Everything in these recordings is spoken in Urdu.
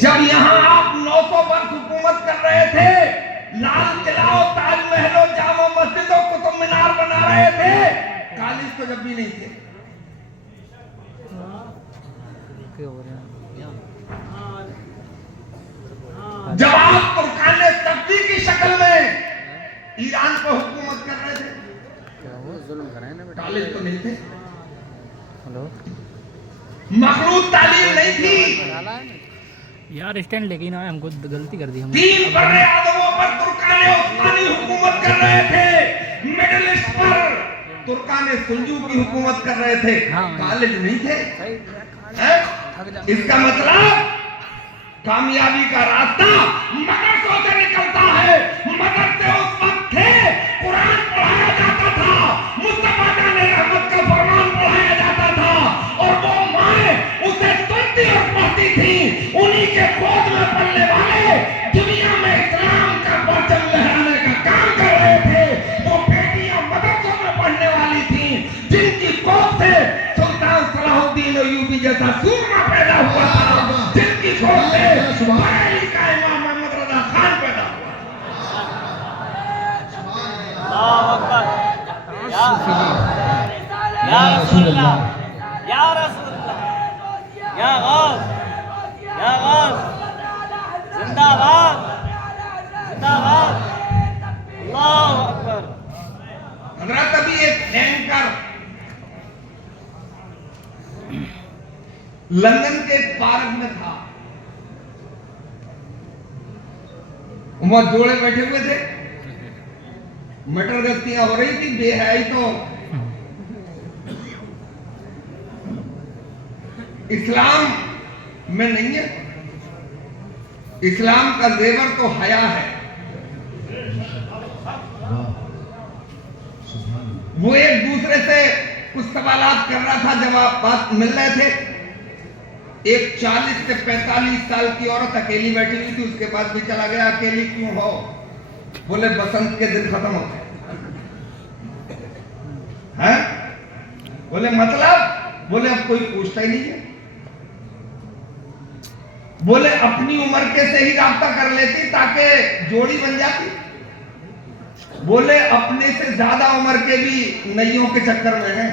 جب یہاں آپ 900 برس حکومت کر رہے تھے، لال قلعہ و تاج محل و جامع مسجد و قطب مینار بنا رہے تھے، کالج تو جب بھی نہیں تھے. جب آپ ترکان صفوی کی شکل میں ایران پر حکومت کر رہے تھے، کالج تو نہیں تھے، مخلوط تعلیم نہیں تھی. یار اسٹینڈ لے کے نا ہم کو غلطی کر دی ہم. 3 بڑے اعظموں پر ترکان عثمانی حکومت کر رہے تھے، مڈل ایسٹ پر ترکان سلجوق کی حکومت کر رہے تھے، کالج نہیں تھے. اس کا مطلب کامیابی کا راستہ مدرسوں سے نکلتا ہے. مدرسے اس وقت تھے، قرآن پڑھایا جاتا تھا، مصطفیٰ جان رحمت کا فرمان پڑھایا جاتا تھا، اور وہ مائیں اسے سنتی اور پڑھتی تھیں. انہی کے گود میں پلنے والے دنیا میں اسلام کا پرچم لہرانے کا کام کر رہے تھے. وہ بیٹیاں مدرسوں میں پڑھنے والی تھیں جن کی گود سے سلطان صلاح الدین ایوبی جیسا سورما پیدا ہوا تھا، جن کی گود سے بریلی کا امام محمد رضا خان پیدا ہوا. یا رسول اللہ، یا رسول اللہ، یا غوث، یا غوث، زندہ باد، زندہ باد، اللہ اکبر. حضرت ابھی ایک اینکر لندن کے ایک پارک میں تھا، وہاں جوڑے بیٹھے ہوئے تھے، مٹر گشتیاں ہو رہی تھی. بے حیائی تو اسلام میں نہیں ہے. اسلام کا زیور تو حیا ہے. وہ ایک دوسرے سے کچھ سوالات کر رہا تھا، جب آپ بات مل رہے تھے. ایک 40 سے 45 سال کی عورت اکیلی بیٹھی ہوئی تھی، اس کے پاس بھی چلا گیا. اکیلی کیوں ہو؟ بولے بسنت کے دن ختم ہوتے ہیں. بولے مطلب؟ بولے اب کوئی پوچھتا ہی نہیں ہے. بولے اپنی عمر کے سے ہی رابطہ کر لیتی تاکہ جوڑی بن جاتی. بولے اپنے سے زیادہ عمر کے بھی نئیوں کے چکر میں ہیں.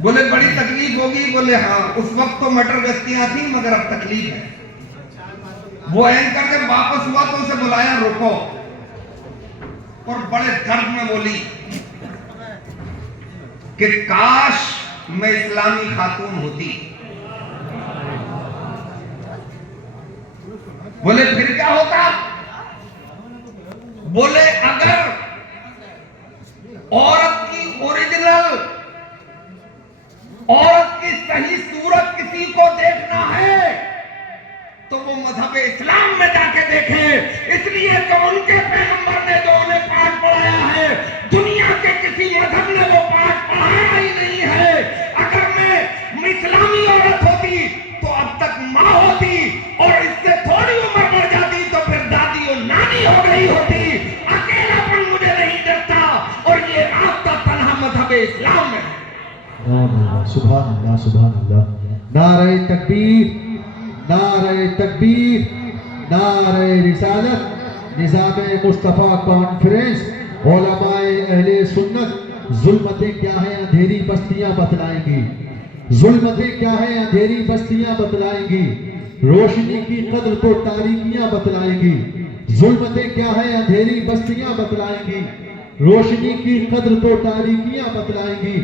بولے بڑی تکلیف ہوگی؟ بولے ہاں، اس وقت تو مٹر گشتیاں تھیں مگر اب تکلیف ہے. وہ اینکر جب واپس ہوا تو اسے بلایا، رکو، اور بڑے درد میں بولی کہ کاش میں اسلامی خاتون ہوتی. بولے پھر کیا ہوتا؟ بولے اگر عورت کی اوریجنل، عورت کی صحیح صورت کسی کو دیکھنا ہے تو وہ مذہب اسلام میں جا کے دیکھیں. اس لیے کہ ان کے پیغمبر نے جو انہیں پاٹ پڑھایا ہے، دنیا کے کسی مذہب نے وہ پاٹ پڑھایا ہی نہیں ہے. اگر میں اسلامی عورت ہوتی تو اب تک ماں ہوتی، اور اس سے تھوڑی عمر بڑھ جاتی تو پھر دادی اور نانی ہو گئی ہوتی. اکیلا پن مجھے نہیں دیتا، اور یہ راستہ تنہا مذہب اسلام میں. سبحان اللہ، سبحان اللہ. نعرہ تکبیر، نعرہ تکبیر، نعرہ رسالت. نظام مصطفیٰ کانفرنس علماء اہل سنت ظلمتیں کیا ہیں اندھیری بستیاں بتلائیں گی. ظلمتیں کیا ہیں اندھیری بستیاں بتلائیں گی. روشنی کی قدر کو تاریکیاں بتلائیں گی. ظلمتیں کیا ہیں اندھیری بستیاں بتلائیں گی. روشنی کی قدر کو تاریکیاں بتلائیں گی.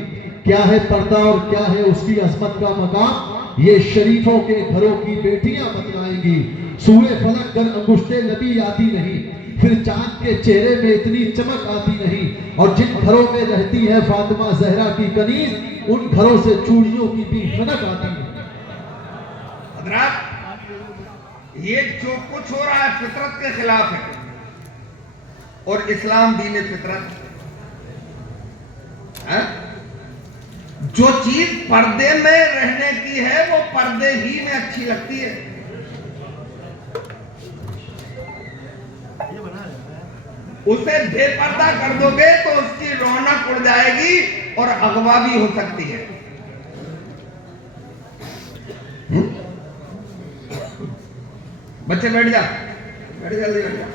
کیا ہے پردہ اور کیا ہے اس کی عظمت کا مقام، یہ شریفوں کے گھروں کی بیٹیاں بتلائیں گی. سورہ فلک در انگشتے نبی آتی نہیں، پھر چاند کے چہرے میں اتنی چمک آتی نہیں. اور جن گھروں میں رہتی ہے فاطمہ زہرا کی کنیز، ان گھروں سے چوڑیوں کی بھی خنک آتی ہے. حضرات، یہ جو کچھ ہو رہا ہے فطرت کے خلاف ہے، اور اسلام دین فطرت. جو چیز پردے میں رہنے کی ہے وہ پردے ہی میں اچھی لگتی ہے. اسے بے پردہ کر دو گے تو اس کی رونق اڑ جائے گی اور اغوا بھی ہو سکتی ہے. بچے بیٹھ جا، جلدی بیٹھ جا،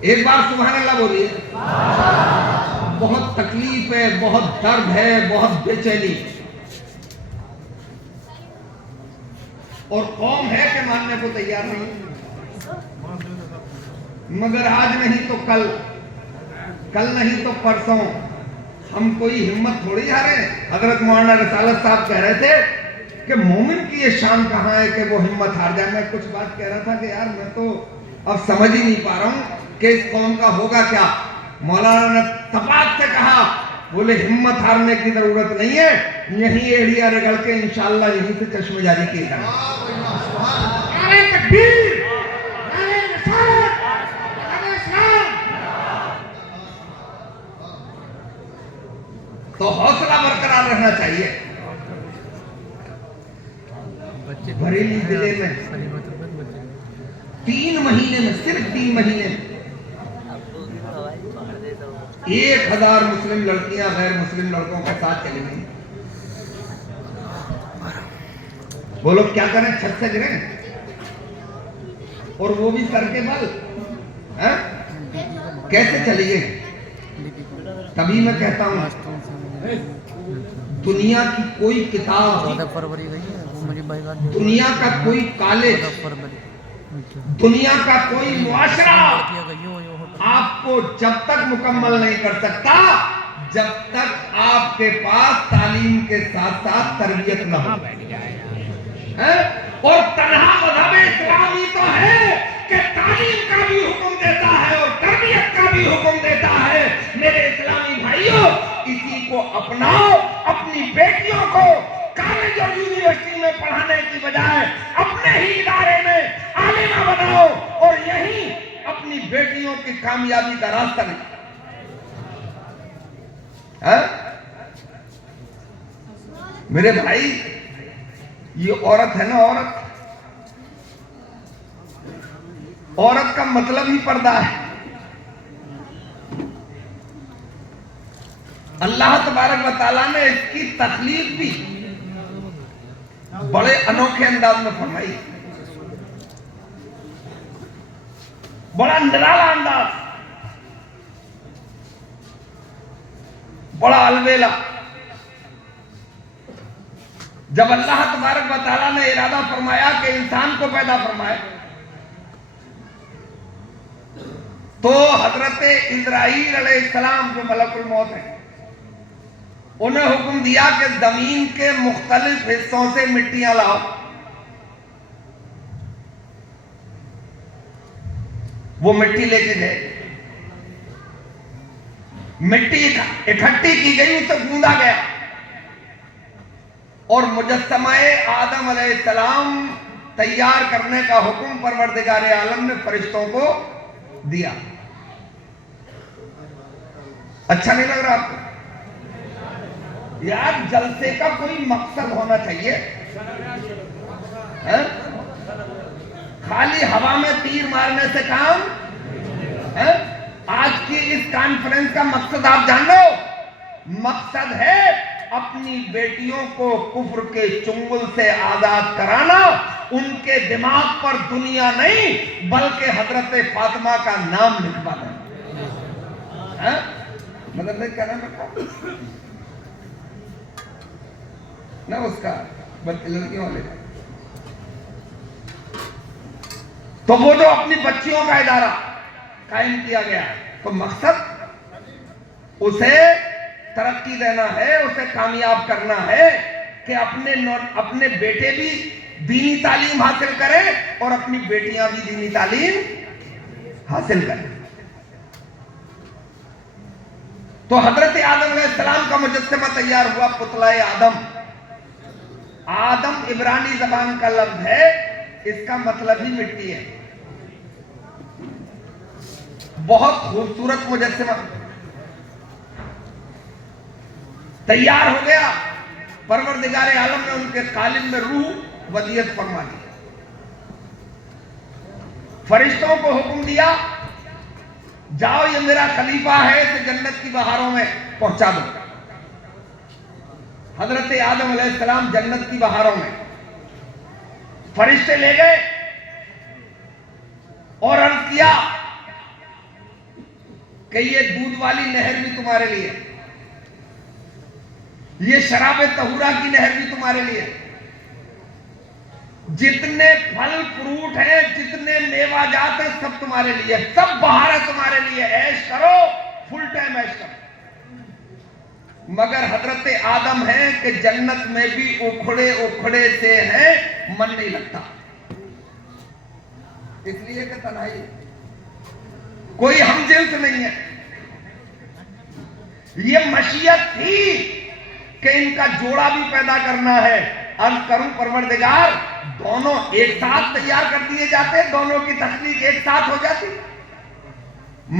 ایک بار سبحان اللہ بولیے۔ بہت تکلیف ہے، بہت درد ہے، بہت بے چینی، اور قوم ہے کہ ماننے کو تیار نہیں، مگر آج نہیں تو کل، کل نہیں تو پرسوں ہم کوئی ہمت تھوڑی ہارے۔ حضرت مولانا رسالت صاحب کہہ رہے تھے کہ مومن کی یہ شان کہاں ہے کہ وہ ہمت ہار جائے۔ میں کچھ بات کہہ رہا تھا کہ یار میں تو اب سمجھ ہی نہیں پا رہا ہوں کہ اس قوم کا ہوگا کیا۔ مولانا نے تپاک سے کہا، بولے ہمت ہارنے کی ضرورت نہیں ہے، یہیں ایڑیا رگڑ کے انشاءاللہ یہیں سے چشم جاری کیے جائیں۔ نعرہ تکبیر، نعرہ رسالت، نعرہ اسلام۔ تو حوصلہ برقرار رہنا چاہیے۔ بریلی ضلع میں 3 مہینے میں، صرف 3 مہینے میں 1000 مسلم لڑکیاں غیر مسلم لڑکوں کے ساتھ چلی گئی۔ وہ لوگ کیا کریں، چھت سے گریں، اور وہ بھی سر کے بل، کیسے چلی گئی؟ تبھی میں کہتا ہوں دنیا کی کوئی کتاب، دنیا کا کوئی کالج، دنیا کا کوئی معاشرہ آپ کو جب تک مکمل نہیں کر سکتا جب تک آپ کے پاس تعلیم کے ساتھ ساتھ تربیت نہ ہو۔ اور تنہا مذہب اسلامی تو ہے کہ تعلیم کا بھی حکم دیتا ہے اور تربیت کا بھی حکم دیتا ہے۔ میرے اسلامی بھائیوں، اسی کو اپناؤ، اپنی بیٹیوں کو کالج اور یونیورسٹی میں پڑھانے کی بجائے اپنے ہی ادارے میں عالمہ بناؤ، اور یہیں اپنی بیٹیوں کی کامیابی کا راستہ نہیں۔ میرے بھائی، یہ عورت ہے نا، عورت کا مطلب ہی پردہ ہے۔ اللہ تبارک و تعالیٰ نے اس کی تخلیق بھی بڑے انوکھے انداز میں فرمائی، بڑا نرالا انداز، بڑا الویلا۔ جب اللہ تبارک و تعالیٰ نے ارادہ فرمایا کہ انسان کو پیدا فرمائے، تو حضرت اسرائیل علیہ السلام جو ملک الموت ہیں، انہیں حکم دیا کہ زمین کے مختلف حصوں سے مٹیاں لاؤ۔ وہ مٹی لے کے گئے، مٹی اکٹھی کی گئی، اسے گوندا گیا، اور مجسمہ آدم علیہ السلام تیار کرنے کا حکم پروردگار عالم نے فرشتوں کو دیا۔ اچھا نہیں لگ رہا آپ کو؟ یار جلسے کا کوئی مقصد ہونا چاہیے، خالی ہوا میں تیر مارنے سے کام۔ آج کی اس کانفرنس کا مقصد آپ جان لو، مقصد ہے اپنی بیٹیوں کو کفر کے چنگل سے آزاد کرانا، ان کے دماغ پر دنیا نہیں بلکہ حضرت فاطمہ کا نام لکھوانا۔ مطلب کیا نام رکھا نہ اس کا، بلکہ لڑکیوں والے کا۔ تو وہ جو اپنی بچیوں کا ادارہ قائم کیا گیا ہے، تو مقصد اسے ترقی دینا ہے، اسے کامیاب کرنا ہے کہ اپنے بیٹے بھی دینی تعلیم حاصل کریں اور اپنی بیٹیاں بھی دینی تعلیم حاصل کریں۔ تو حضرت آدم علیہ السلام کا مجسمہ تیار ہوا، پتلہ آدم۔ آدم عبرانی زبان کا لفظ ہے، اس کا مطلب ہی مٹی ہے۔ بہت خوبصورت مجسمہ تیار ہو گیا، پروردگار عالم نے ان کے قالب میں روح ودیعت فرما دی، فرشتوں کو حکم دیا، جاؤ یہ میرا خلیفہ ہے، اسے جنت کی بہاروں میں پہنچا دو۔ حضرت آدم علیہ السلام جنت کی بہاروں میں فرشتے لے گئے اور عرض کیا کہ یہ دودھ والی نہر بھی تمہارے لیے، یہ شراب طہورہ کی نہر بھی تمہارے لیے، جتنے پھل فروٹ ہیں، جتنے میوہ جات ہیں، سب تمہارے لیے، سب بہار ہے تمہارے لیے، عیش کرو، فل ٹائم عیش کرو۔ مگر حضرت آدم ہیں کہ جنت میں بھی اکھڑے اکھڑے سے ہیں، من نہیں لگتا، اس لیے کہ تنہائی، کوئی ہم جنس نہیں ہے۔ یہ مشیت تھی کہ ان کا جوڑا بھی پیدا کرنا ہے۔ عرض کروں پروردگار، دونوں ایک ساتھ تیار کر دیے جاتے، دونوں کی تخلیق ایک ساتھ ہو جاتی،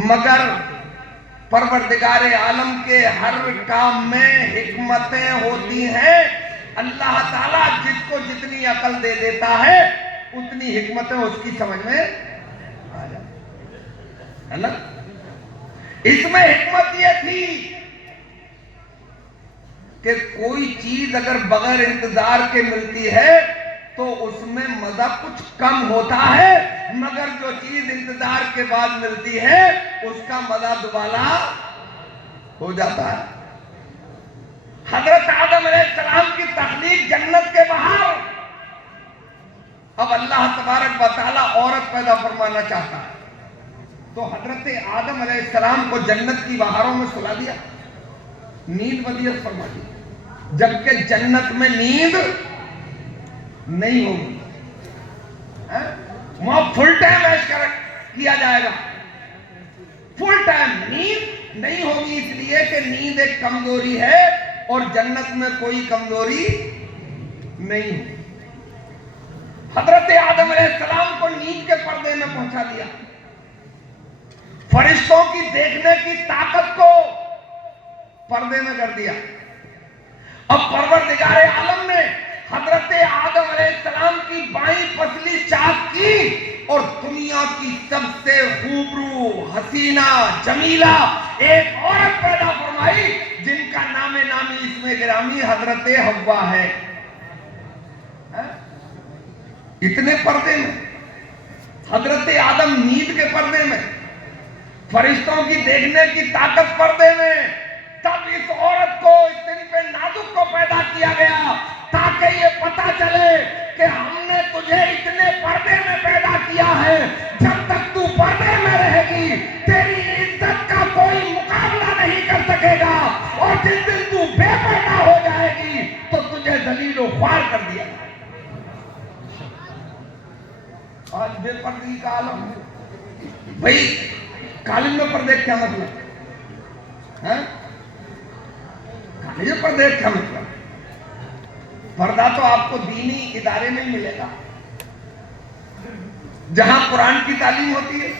مگر پروردگار عالم کے ہر کام میں حکمتیں ہوتی ہیں۔ اللہ تعالیٰ جس کو جتنی عقل دے دیتا ہے اتنی حکمتیں اس کی سمجھ میں آ جاتی ہے نا۔ اس میں حکمت یہ تھی کہ کوئی چیز اگر بغیر انتظار کے ملتی ہے تو اس میں مزہ کچھ کم ہوتا ہے، مگر جو چیز انتظار کے بعد ملتی ہے اس کا مزہ دوبارہ ہو جاتا ہے۔ حضرت آدم علیہ السلام کی تخلیق جنت کے باہر، اب اللہ تبارک و تعالیٰ عورت پیدا فرمانا چاہتا ہے تو حضرت آدم علیہ السلام کو جنت کی بہاروں میں سلا دیا، نیند ودیعت فرما دی، جبکہ جنت میں نیند نہیں ہوگی، وہاں فل ٹائم عیش کیا جائے گا، فل ٹائم نیند نہیں ہوگی، اس لیے کہ نیند ایک کمزوری ہے اور جنت میں کوئی کمزوری نہیں ہے۔ حضرت آدم علیہ السلام کو نیند کے پردے میں پہنچا دیا، فرشتوں کی دیکھنے کی طاقت کو پردے میں کر دیا۔ اب پروردگار عالم نے حضرت آدم علیہ السلام کی بائیں پسلی چاک کی اور دنیا کی سب سے خوبرو، حسینہ، جمیلہ ایک عورت پیدا فرمائی جن کا نام نامی اسم گرامی حضرت حوا ہے۔ اتنے پردے میں، حضرت آدم نیند کے پردے میں، فرشتوں کی دیکھنے کی طاقت پردے میں، تب اس عورت کو اس دن پہ نازک کو پیدا کیا گیا تاکہ یہ پتا چلے کہ ہم نے تجھے اتنے پردے میں پیدا کیا ہے، جب تک تو پردے میں رہے گی تیری عزت کا کوئی مقابلہ نہیں کر سکے گا، اور جس دن تو بے پردہ ہو جائے گی تو تجھے ذلیل و خوار کر دیا جائے گا۔ آج بے پردگی کا عالم ہے بھئی، کالج میں پردے کیا مطلب ہے؟ کالج میں پردے کیا مطلب؟ پردہ تو آپ کو دینی ادارے میں ملے گا جہاں قرآن کی تعلیم ہوتی ہے،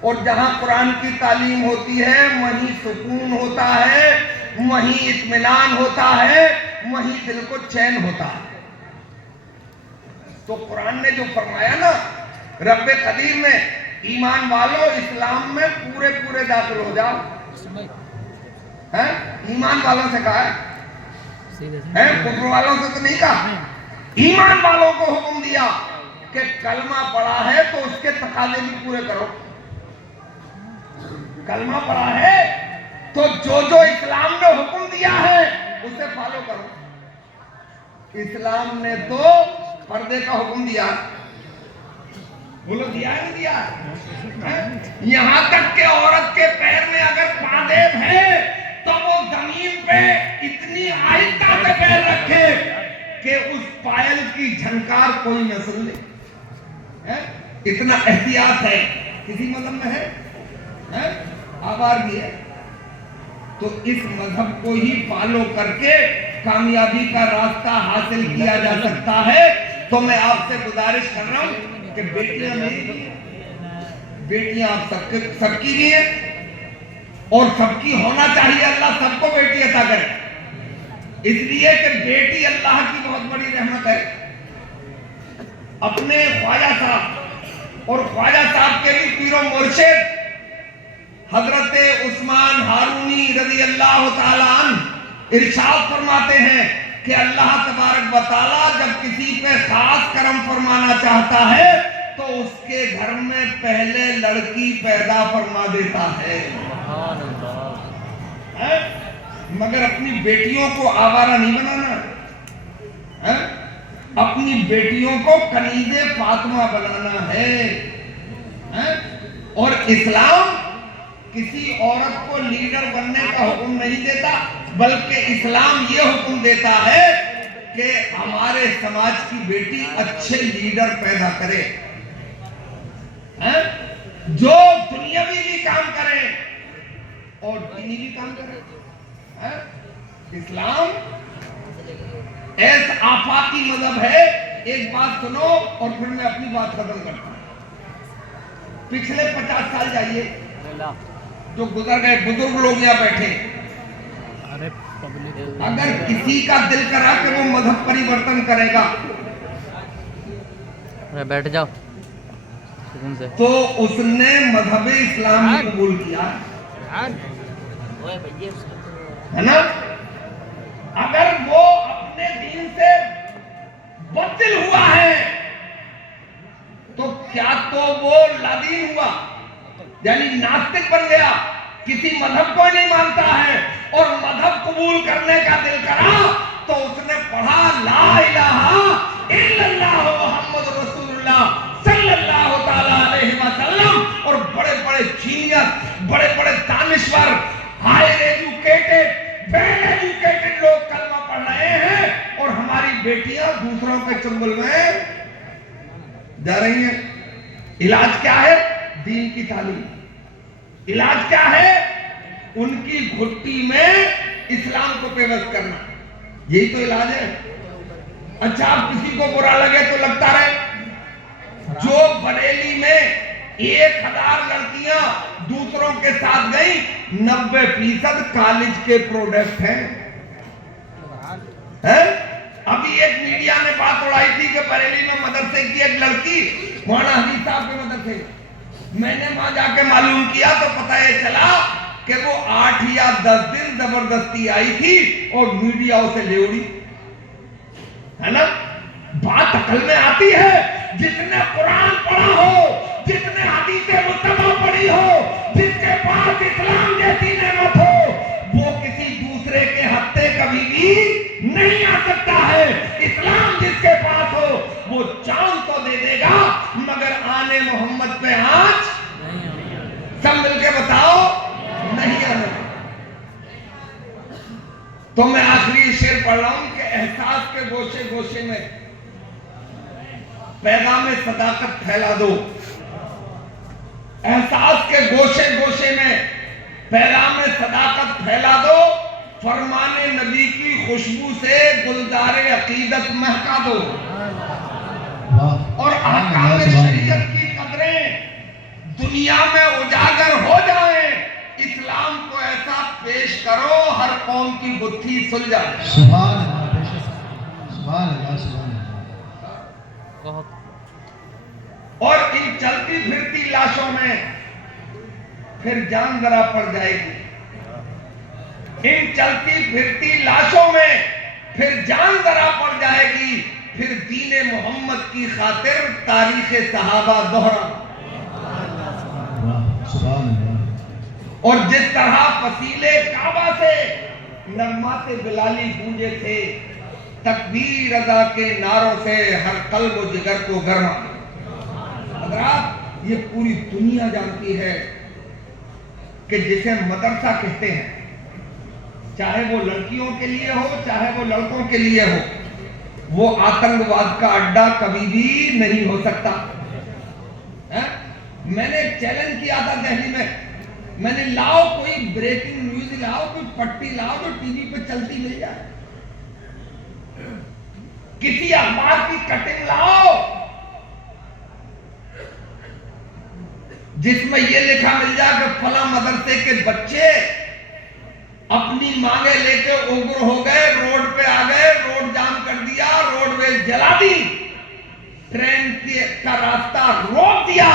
اور جہاں قرآن کی تعلیم ہوتی ہے وہیں سکون ہوتا ہے، وہیں اطمینان ہوتا ہے، وہیں دل کو چین ہوتا ہے۔ تو قرآن نے جو فرمایا نا رب قدیر میں، ایمان والو اسلام میں پورے پورے داخل ہو جاؤ، ایمان والوں سے کہا ہے، کفر والوں سے تو نہیں کہا، ایمان والوں کو حکم دیا کہ کلمہ پڑھا ہے تو اس کے تقاضے بھی پورے کرو، کلمہ پڑھا ہے تو جو جو اسلام نے حکم دیا ہے اسے فالو کرو۔ اسلام نے تو پردے کا حکم دیا، بولو دیا نہیں دیا؟ یہاں تک کہ عورت کے پیر میں اگر پادیب ہے تو وہ زمین پہ اتنی آہستہ سے پیر رکھے کہ اس پائل کی جھنکار کوئی نہ سن لے، اتنا احتیاط ہے۔ کسی مذہب میں ہے آوارگی ہے؟ تو اس مذہب کو ہی فالو کر کے کامیابی کا راستہ حاصل کیا جا سکتا ہے۔ تو میں آپ سے گزارش کر رہا ہوں کہ بیٹیاں میری بھی ہیں، بیٹیاں آپ سب کی بھی ہیں، اور سب کی ہونا چاہیے، اللہ سب کو بیٹی عطا کرے، اس لیے کہ بیٹی اللہ کی بہت بڑی رحمت ہے۔ اپنے خواجہ صاحب اور خواجہ صاحب کے بھی پیر و مرشد حضرت عثمان ہارونی رضی اللہ تعالیٰ عنہ ارشاد فرماتے ہیں کہ اللہ تبارک و تعالیٰ جب کسی پہ خاص کرم فرمانا چاہتا ہے تو اس کے گھر میں پہلے لڑکی پیدا فرما دیتا ہے، مگر اپنی بیٹیوں کو آوارہ نہیں بنانا، اپنی بیٹیوں کو کنیز فاطمہ بنانا ہے۔ اور اسلام کسی عورت کو لیڈر بننے کا حکم نہیں دیتا، بلکہ اسلام یہ حکم دیتا ہے کہ ہمارے سماج کی بیٹی اچھے لیڈر پیدا کرے، جو دنیاوی بھی کام کرے اور دینی بھی کام کرے۔ اسلام ایسا آفاقی مذہب ہے۔ ایک بات سنو اور پھر میں اپنی بات ختم کرتا ہوں۔ پچھلے 50 سال جائیے، جو گزر گئے بزرگ لوگ یہاں بیٹھے، اگر کسی کا دل کرا کہ وہ مذہب پریورتن کرے گا بیٹھ جاؤ تو اس نے مذہب اسلام قبول کیا ہے نا۔ اگر وہ اپنے دین سے بدل ہوا ہے تو کیا تو وہ لادین ہوا، یعنی ناستک بن گیا، کسی مذہب کو نہیں مانتا ہے اور مذہب قبول کرنے کا دل کرا تو اس نے پڑھا لا الہ الا اللہ محمد رسول اللہ صلی اللہ تعالی علیہ وسلم، اور بڑے بڑے جینیس، بڑے بڑے دانشور، ہائر ایجوکیٹڈ، ویل ایجوکیٹڈ لوگ کلمہ پڑھ رہے ہیں اور ہماری بیٹیاں دوسروں کے چنگل میں جا رہی ہیں۔ علاج کیا ہے؟ دین کی تعلیم۔ علاج کیا ہے؟ ان کی گھٹی میں اسلام کو پیوست کرنا، یہی تو علاج ہے۔ اچھا اب کسی کو برا لگے تو لگتا رہے، جو بریلی میں 1000 لڑکیاں دوسروں کے ساتھ گئیں، 90% کالج کے پروڈکٹ ہیں۔ ابھی ایک میڈیا نے بات اڑائی تھی کہ بریلی میں مدرسے کی ایک لڑکی مولانا حدیث صاحب کے مدرسے، میں نے وہاں جا کے معلوم کیا تو پتہ یہ چلا کہ وہ 8 یا 10 دن زبردستی آئی تھی اور میڈیا اسے لے اڑی، ہے نا۔ بات عقل میں آتی ہے، جس نے قرآن پڑھا ہو، جس نے حدیث مصطفیٰ پڑھی ہو، جس کے پاس اسلام جیسی نعمت ہو، وہ کسی دوسرے کے ہتھے کبھی بھی نہیں آ سکتا ہے۔ اسلام جس کے پاس ہو وہ چاند تو دے دے گا مگر آنے محمد پہ آنچ، سب مل کے بتاؤ، نہیں آنے۔ تو میں آخری شعر پڑھ رہا ہوں کہ احساس کے گوشے گوشے میں پیغام صداقت پھیلا دو، احساس کے گوشے گوشے میں پیغام صداقت پھیلا دو، فرمان نبی کی خوشبو سے گلدار عقیدت مہکا دو، اور احکام شریعت کی قدریں دنیا میں اجاگر ہو جائیں، اسلام کو ایسا پیش کرو ہر قوم کی بتھی سل جائے۔ سبحان اللہ، سبحان اللہ، سبحان اللہ۔ اور ان چلتی پھرتی لاشوں میں پھر جان ذرا پڑ جائے گی، ان چلتی پھرتی لاشوں میں پھر جان ذرا پڑ جائے گی، پھر دین محمد کی خاطر تاریخ صحابہ دوہرا۔ سبحان اللہ۔ اور جس طرح فصیلے کعبہ سے نغمات بلالی گونجے تھے، تکبیر ادا کے نعروں سے ہر قلب و جگر کو گرما۔ حضرات، یہ پوری دنیا جانتی ہے کہ جسے مدرسہ کہتے ہیں، چاہے وہ لڑکیوں کے لیے ہو چاہے وہ لڑکوں کے لیے ہو، وہ آتنکواد کا اڈا کبھی بھی نہیں ہو سکتا۔ میں نے ایک چیلنج کیا تھا دہلی میں نے لاؤ کوئی بریکنگ نیوز لاؤ، کوئی پٹی لاؤ جو ٹی وی پہ چلتی مل جائے، کسی اخبار کی کٹنگ لاؤ جس میں یہ لکھا مل جائے کہ فلاں مدرسے کے بچے اپنی مانگیں لے کے اوگر ہو گئے، روڈ پہ آ گئے، روڈ جام کر دیا، روڈ ویز جلا دی، ٹرین کا راستہ روک دیا،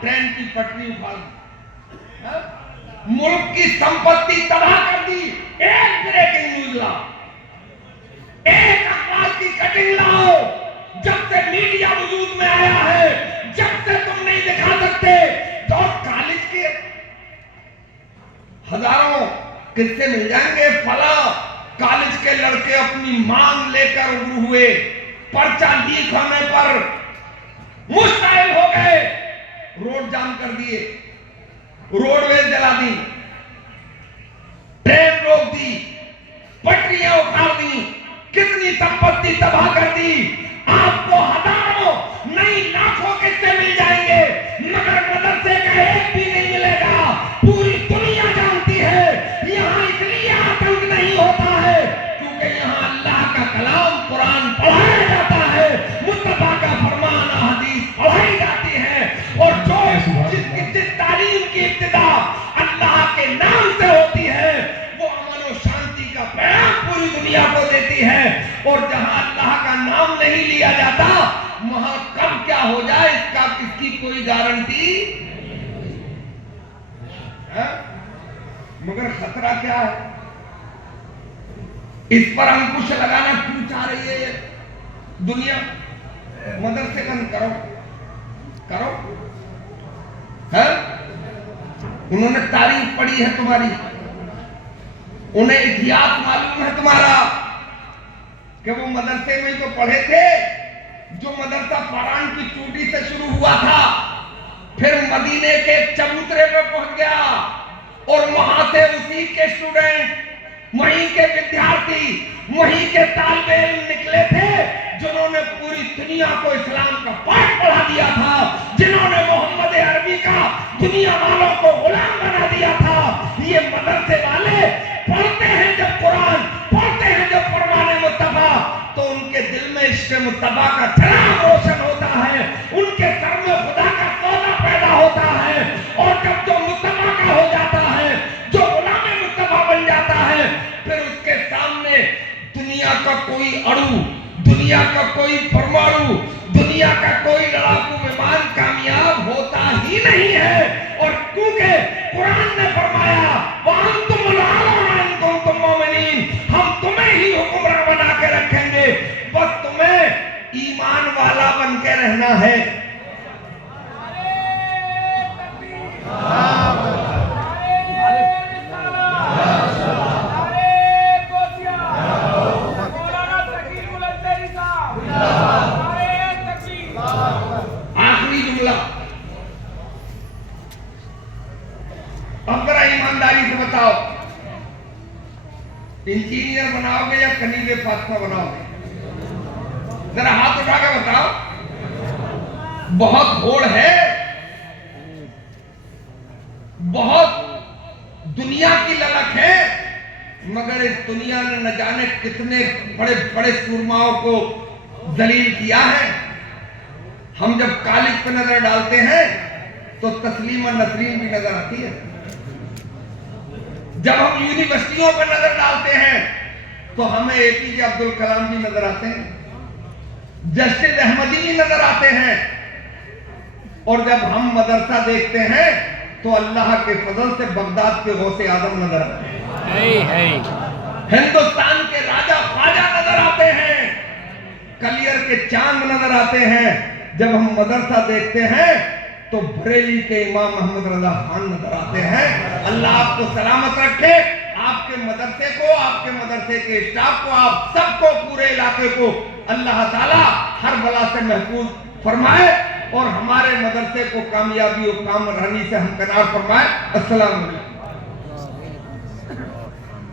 ٹرین کی پٹری اکھاڑ دی، ملک کی سمپتی تباہ کر دی۔ ایک بریکنگ نیوز لاؤ، ایک ریٹنگ لاؤ. جب سے میڈیا وجود میں آیا ہے, جب سے تم نہیں دکھا سکتے, تو کالج کے ہزاروں قصے مل جائیں گے. فلاں کالج کے لڑکے اپنی مانگ لے کر عبور ہوئے, پرچہ لیک ہونے پر مشتعل ہو گئے, روڈ جام کر دیے, روڈ ویز جلا دی, ٹرین روک دی, پٹریاں اکھاڑ دی, کتنی سمپتی تباہ کر دی. آپ کو ہزاروں نہیں لاکھوں قصے مل جائیں گے, مگر مدرسے کا ایک بھی نہیں ملے گا. پوری دنیا جانتی ہے یہاں اس لیے آتنک نہیں ہوتا ہے کیونکہ یہاں اللہ کا کلام قرآن پڑھایا جاتا ہے, مصطفیٰ کا فرمان حدیث پڑھائی جاتی ہے, اور جو جس تعلیم کی ابتدا اللہ کے نام سے ہوتی ہے وہ امن و شانتی کا پیغام پوری دنیا کو دیتی ہے. اور جہاں اللہ کا نام نہیں لیا جاتا وہاں کب کیا ہو جائے اس کا کس کی کوئی گارنٹی ہے. مگر خطرہ کیا ہے, اس پر انکش لگانا کیوں چاہ رہی ہے یہ دنیا. مدرسے بند کرو کرو, ہے انہوں نے تاریخ پڑھی ہے تمہاری, انہیں اتہاس معلوم ہے تمہارا کہ وہ مدرسے میں تو پڑھے تھے جو مدرسہ پاران کی چوٹی سے شروع ہوا تھا, پھر مدینے کے چبوترے پہ پہنچ گیا, اور وہاں سے اسی کے اسٹوڈنٹ, وہیں کے ودیارتھی, وہیں کے طالب علم نکلے تھے جنہوں نے پوری دنیا کو اسلام کا پاٹ پڑھا دیا تھا, جنہوں نے محمد عربی کا دنیا والوں کو غلام بنا دیا تھا. یہ مدرسے والے پڑھتے ہیں جب قرآن, پڑھتے ہیں جب فرمان مصطفیٰ, تو ان کے دل میں عشق مصطفیٰ کا چراغ روشن ہوتا ہے, ان کے سر میں خدا کا سودا پیدا ہوتا ہے, اور جب جو مصطفیٰ کا ہو جاتا ہے, جو غلام مصطفیٰ بن جاتا ہے, پھر اس کے سامنے دنیا کا کوئی اڑو, دنیا کا کوئی پرماڑو, دنیا کا کوئی لڑاکو ومان کامیاب ہوتا ہی نہیں ہے. اور کیونکہ قرآن نے فرمایا وَأَنْتُمُ الْأَعْلَوْنَ إِن كُنتُم مُّؤْمِنِينَ, ہم تمہیں ہی حکمراں بنا کے رکھیں گے, بس تمہیں ایمان والا بن کے رہنا ہے. آخری جملہ, اب ذرا ایمانداری سے بتاؤ, انجینئر بناؤ گے یا کنیز فاطمہ بناؤ گے؟ ذرا ہاتھ اٹھا کے بتاؤ. بہت ہوڑ ہے, بہت دنیا کی للک ہے, مگر اس دنیا نے نہ جانے کتنے بڑے بڑے سورماؤں کو ذلیل کیا ہے. ہم جب کالج پہ نظر ڈالتے ہیں تو تسلیمہ نسرین بھی نظر آتی ہے, جب ہم یونیورسٹیوں پہ نظر ڈالتے ہیں تو ہمیں اے پی جے عبد الکلام بھی نظر آتے ہیں, جسٹس احمدی بھی نظر آتے ہیں, اور جب ہم مدرسہ دیکھتے ہیں تو اللہ کے فضل سے بغداد کے غوث اعظم نظر آتے ہیں, ہندوستان کے راجہ خواجہ نظر آتے ہیں, کلیئر کے چاند نظر آتے ہیں. جب ہم مدرسہ دیکھتے ہیں تو بریلی کے امام محمد رضا خان نظر آتے ہیں. اللہ آپ کو سلامت رکھے, آپ کے مدرسے کو, آپ کے مدرسے کے اسٹاف کو, آپ سب کو, پورے علاقے کو اللہ تعالی ہر بلا سے محفوظ فرمائے, اور ہمارے مدرسے کو کامیابی و کامرانی سے ہمکنار فرمائے. السلام علیکم.